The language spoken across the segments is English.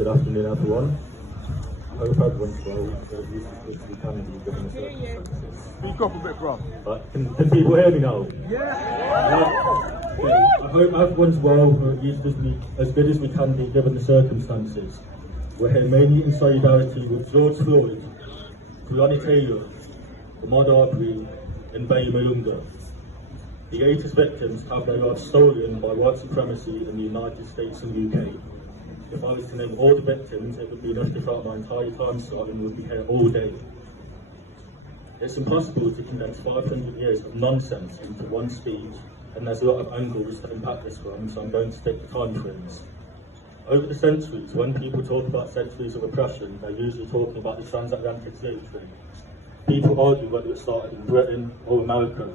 Good afternoon, everyone. I hope everyone's well. We can be given the circumstances. Speak up a bit, bro. Can people hear me now? Yeah. I hope everyone's well, or at least as good as we can be given the circumstances. We're here mainly in solidarity with George Floyd, Breonna Taylor, Ahmaud Arbery, and Bayi Malunga. The 8 victims have their lives stolen by white supremacy in the United States and UK. If I was to name all the victims, it would be enough to fill out my entire time slot and we'd be here all day. It's impossible to condense 500 years of nonsense into one speech, and there's a lot of angles to unpack this from, so I'm going to stick to time frames. Over the centuries, when people talk about centuries of oppression, they're usually talking about the transatlantic slave trade. People argue whether it started in Britain or America.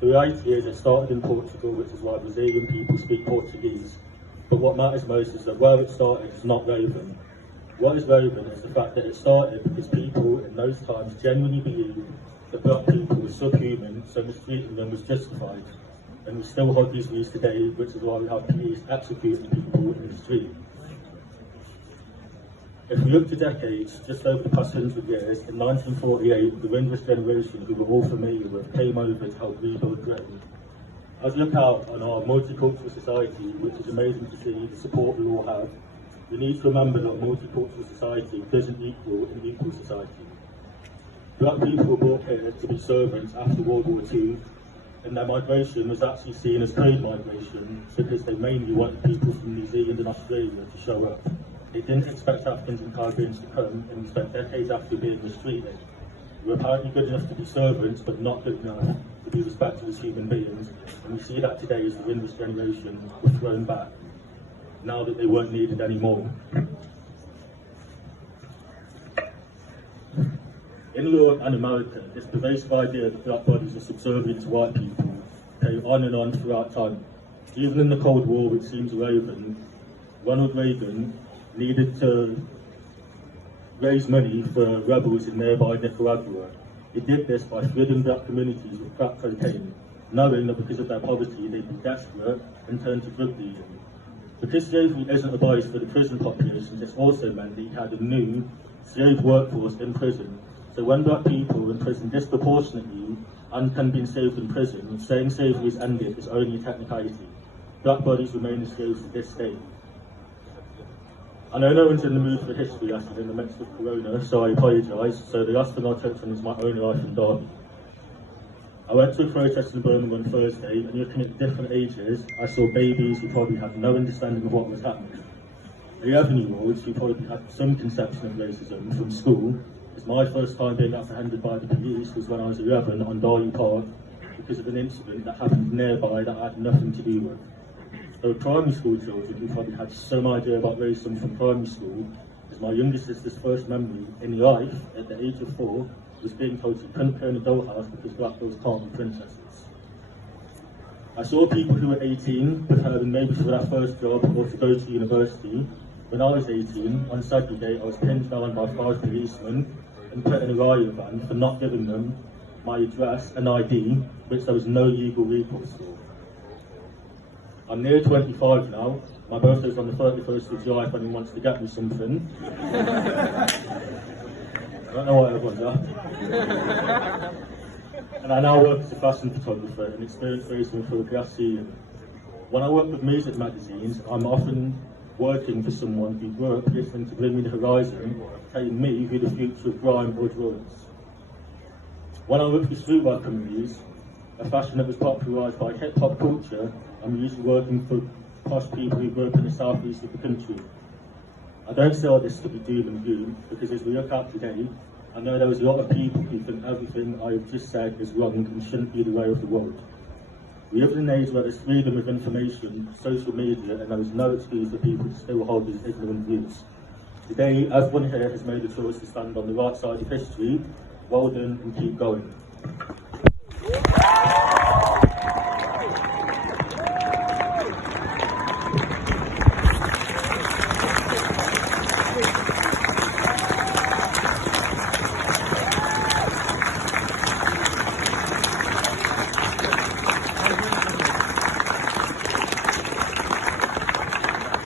The reality is it started in Portugal, which is why Brazilian people speak Portuguese. But what matters most is that where it started is not relevant. What is relevant is the fact that it started because people in those times genuinely believed that black people were subhuman, so mistreating them was justified. And we still hold these views today, which is why we have police executing people in the street. If we look to decades, just over the past 100 years, in 1948, the windless generation who we're all familiar with came over to help rebuild Britain. As we look out on our multicultural society, which is amazing to see the support we all have, we need to remember that a multicultural society doesn't equal an equal society. Black people were brought here to be servants after World War II, and their migration was actually seen as trade migration because they mainly wanted people from New Zealand and Australia to show up. They didn't expect Africans and Caribbeans to come and spent decades after being mistreated. We were apparently good enough to be servants, but not good enough to be respected as human beings, and we see that today as the windless generation were thrown back, now that they weren't needed anymore. In Europe and America, this pervasive idea that black bodies are subservient to white people came on and on throughout time. Even in the Cold War, which seems irrelevant, Ronald Reagan needed to raise money for rebels in nearby Nicaragua. He did this by flooding black communities with crack cocaine, knowing that because of their poverty they'd be desperate and turn to drug dealing. Because slavery isn't abolished for the prison population, this also meant that he had a new slave workforce in prison. So when black people are in prison disproportionately and can be enslaved in prison, saying slavery is ended is only a technicality. Black bodies remain enslaved to this day. I know no one's in the mood for history lesson in the midst of Corona, so I apologise. So the last thing I'll touch on is my own life in Derby. I went to a protest in Birmingham on Thursday, and looking at different ages, I saw babies who probably had no understanding of what was happening. 11-year-olds who probably had some conception of racism from school, as my first time being apprehended by the police was when I was 11 on Darley Park because of an incident that happened nearby that I had nothing to do with. There were primary school children who probably had some idea about racism from primary school, as my younger sister's first memory in life, at the age of 4, was being told she couldn't play in a dollhouse because black girls can't be princesses. I saw people who were 18 preparing maybe for their first job or to go to university. When I was 18, on Saturday, I was pinned down by 5 policemen and put in a riot van for not giving them my address and ID, which there was no legal recourse for. I'm near 25 now. My birthday's on the 31st of July if anyone wants to get me something. I don't know what everyone's at. And I now work as a fashion photographer and experience racism for a glass ceiling. When I work with music magazines, I'm often working for someone who grew up listening to Bring Me the Horizon, telling me who the future of grime or drugs. When I work for streetwear companies, a fashion that was popularised by hip-hop culture, I'm usually working for posh people who grew up in the southeast of the country. I don't say all this to be doom and gloom, because as we look out today, I know there is a lot of people who think everything I have just said is wrong and shouldn't be the way of the world. We live in an age where there's freedom of information, social media, and there is no excuse for people to still hold these ignorant views. Today, everyone here has made a choice to stand on the right side of history. Well done and keep going.